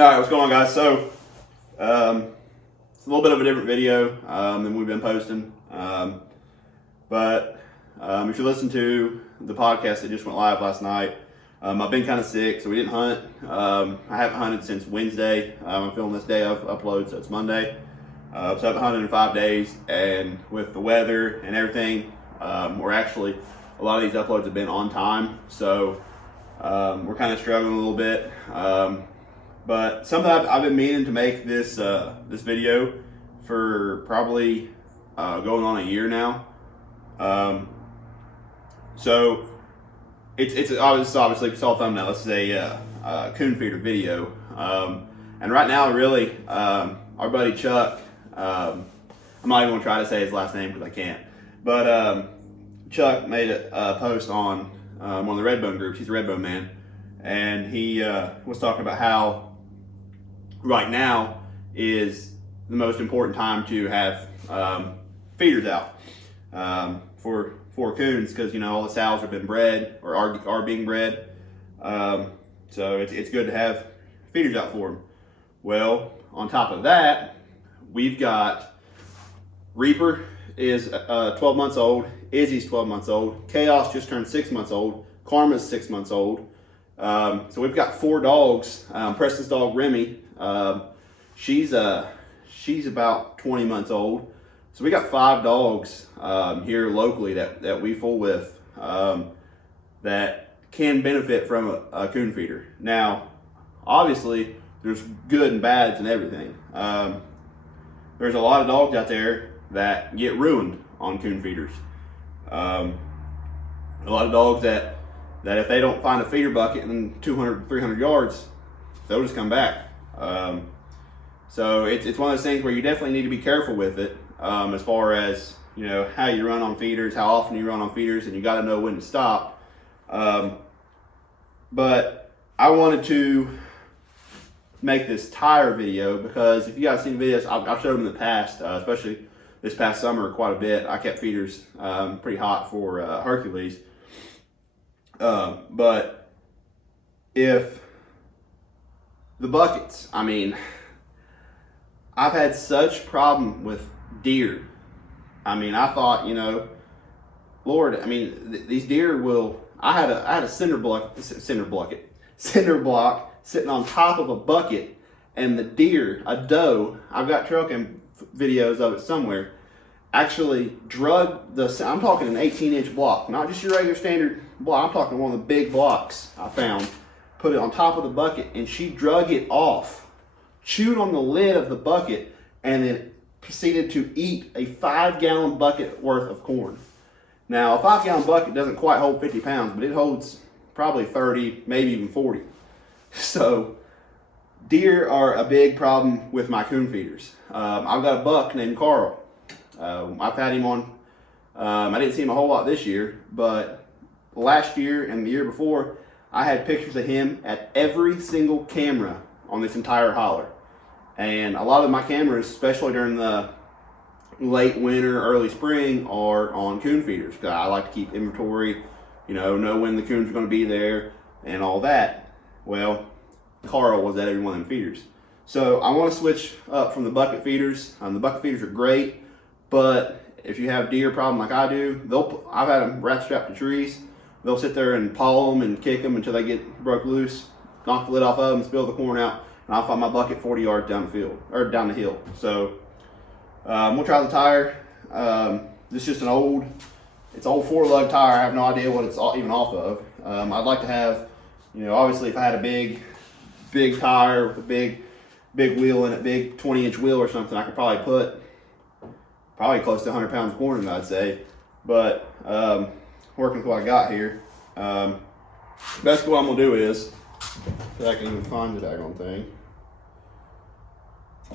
Alright, what's going on, guys? So, it's a little bit of a different video than we've been posting. But if you listen to the podcast that just went live last night, I've been kind of sick, so we didn't hunt. I haven't hunted since Wednesday. I'm filming this day of upload, so it's Monday. So I haven't hunted in 5 days, and with the weather and everything, we're actually, a lot of these uploads have been on time, so we're kind of struggling a little bit. But something I've been meaning to make this this video for probably going on a year now. So it's obviously, if you saw the thumbnail, this is a coon feeder video. And right now, really, our buddy Chuck, I'm not even gonna try to say his last name because I can't, but Chuck made a post on one of the redbone groups. He's a redbone man, and he was talking about how right now is the most important time to have feeders out for coons, because all the sows have been bred or are being bred. So it's good to have feeders out for them. Well, on top of that, we've got Reaper is 12 months old, Izzy's 12 months old, Chaos just turned 6 months old, Karma's 6 months old. So we've got 4 dogs. Preston's dog Remy, she's about 20 months old. So we got 5 dogs here locally that we fool with that can benefit from a coon feeder. Now, obviously, there's good and bads and everything. There's a lot of dogs out there that get ruined on coon feeders. A lot of dogs that if they don't find a feeder bucket in 200, 300 yards, they'll just come back. So it's one of those things where you definitely need to be careful with it, as far as how you run on feeders, how often you run on feeders, and you got to know when to stop. But I wanted to make this tire video because if you guys seen videos, I've showed them in the past, especially this past summer quite a bit. I kept feeders pretty hot for Hercules. But if the buckets, I've had such problem with deer. I thought, Lord, these deer will. I had a cinder block sitting on top of a bucket, and the deer, a doe, I've got trail cam videos of it somewhere, actually drug I'm talking an 18-inch block, not just your regular standard block. I'm talking one of the big blocks I found, put it on top of the bucket, and she drug it off, chewed on the lid of the bucket, and then proceeded to eat a 5-gallon bucket worth of corn. Now, a 5-gallon bucket doesn't quite hold 50 pounds, but it holds probably 30, maybe even 40. So deer are a big problem with my coon feeders. I've got a buck named Carl. I've had him on, I didn't see him a whole lot this year, but last year and the year before, I had pictures of him at every single camera on this entire holler. And a lot of my cameras, especially during the late winter, early spring, are on coon feeders, because I like to keep inventory, know when the coons are going to be there and all that. Well, Carl was at every one of them feeders. So I want to switch up from the bucket feeders. The bucket feeders are great, but if you have deer problem like I do, I've had them rat strapped to trees. They'll sit there and paw them and kick them until they get broke loose, knock the lid off of them, spill the corn out, and I'll find my bucket 40 yards down the field, or down the hill. So we'll try the tire. This is just an old 4-lug tire. I have no idea what it's even off of. I'd like to have, obviously if I had a big tire with a big wheel in it, big 20-inch wheel or something, I could probably put close to 100 pounds of corn in it, I'd say. But working with what I got here, basically what I'm gonna do is, if I can even find the daggone thing.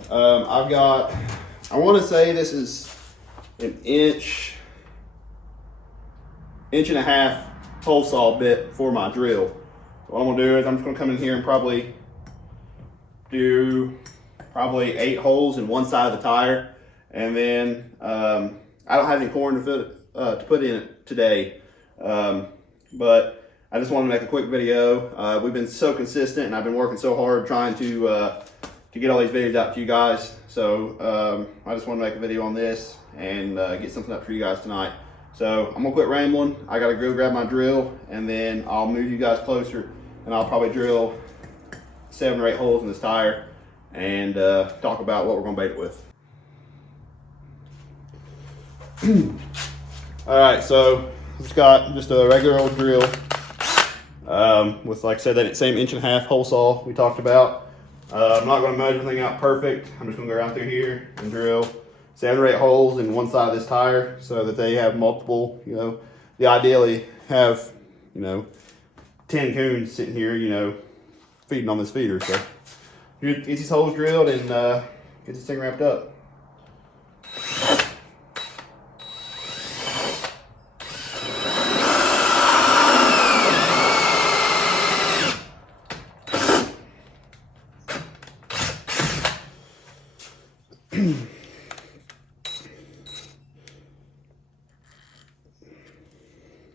I want to say this is an inch and a half hole saw bit for my drill. So what I'm gonna do is I'm just gonna come in here and probably do 8 holes in one side of the tire, and then I don't have any corn to put in it today, but I just wanted to make a quick video. We've been so consistent, and I've been working so hard trying to get all these videos out to you guys. So I just want to make a video on this and get something up for you guys tonight. So I'm gonna quit rambling. I gotta go grab my drill, and then I'll move you guys closer, and I'll probably drill 7 or 8 holes in this tire and talk about what we're gonna bait it with. All right, so it's got just a regular old drill with, like I said, that same 1.5 inch hole saw we talked about. I'm not gonna measure everything out perfect. I'm just gonna go around through here and drill 7 or 8 holes in one side of this tire so that they have multiple, they ideally have, 10 coons sitting here, feeding on this feeder. So get these holes drilled and get this thing wrapped up.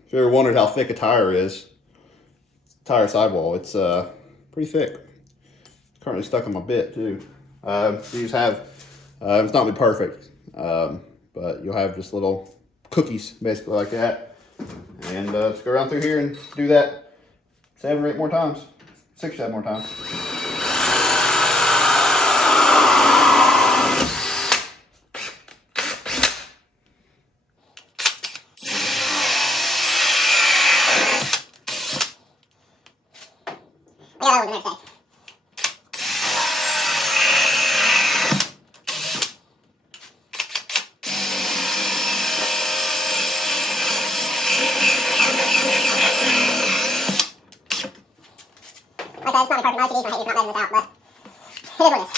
If you ever wondered how thick a tire is, tire sidewall, it's pretty thick. It's currently stuck on my bit too. You just have, it's not be perfect, but you'll have just little cookies basically like that. And just go around through here and do that 7 or 8 more times, 6 or 7 more times. It's not perfect. Most of these are not letting this out, but it is what it is.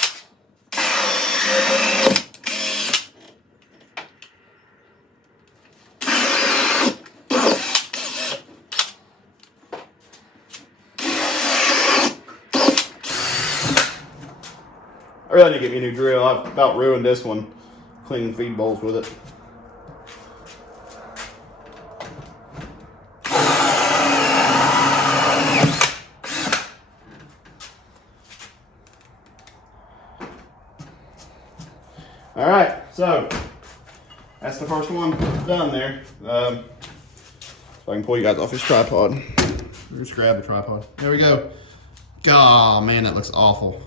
I really need to get me a new drill. I've about ruined this one, cleaning feed bowls with it. All right, so that's the first one done there. So I can pull you guys off this tripod. Just grab the tripod. There we go. God, man, that looks awful.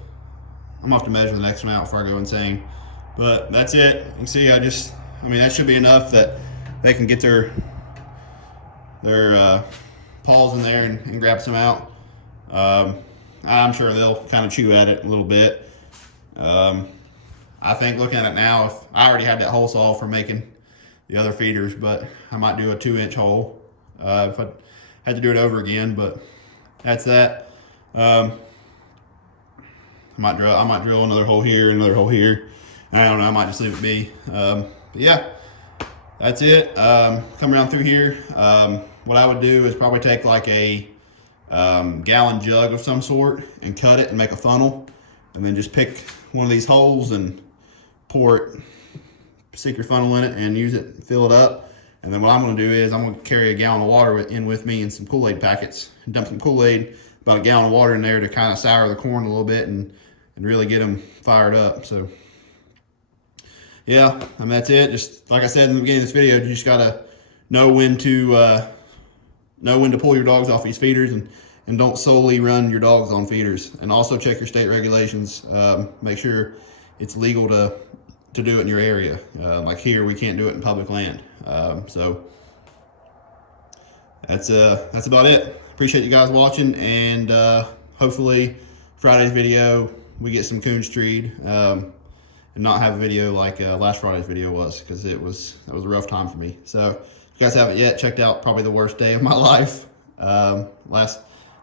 I'm gonna have to measure the next one out before I go insane. But that's it. You can see that should be enough that they can get their paws in there and grab some out. I'm sure they'll kind of chew at it a little bit. I think looking at it now, if I already had that hole saw for making the other feeders, but I might do a 2-inch hole if I had to do it over again. But that's that. I might drill another hole here, another hole here. I don't know. I might just leave it be. But yeah, that's it. Come around through here. What I would do is probably take like a gallon jug of some sort and cut it and make a funnel, and then just pick one of these holes and pour it, stick your funnel in it and use it, fill it up. And then what I'm gonna do is I'm gonna carry a gallon of water in with me and some Kool-Aid packets, and dump some Kool-Aid, about a gallon of water in there to kind of sour the corn a little bit and really get them fired up. So yeah, that's it. Just like I said in the beginning of this video, you just gotta know when to pull your dogs off these feeders, and don't solely run your dogs on feeders. And also check your state regulations. Make sure it's legal to do it in your area. Like here, we can't do it in public land. So that's about it. Appreciate you guys watching, and hopefully Friday's video we get some coons treed, and not have a video like last Friday's video was, because that was a rough time for me. So if you guys haven't yet checked out probably the worst day of my life, last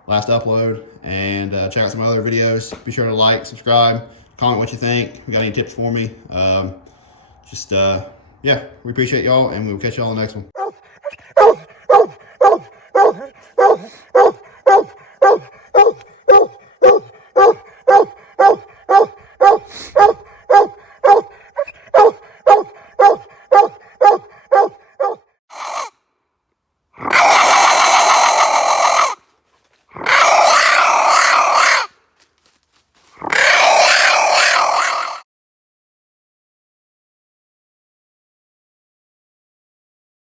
upload, and check out some other videos. Be sure to like, subscribe, comment what you think. If you got any tips for me, yeah, we appreciate y'all, and we'll catch y'all on the next one.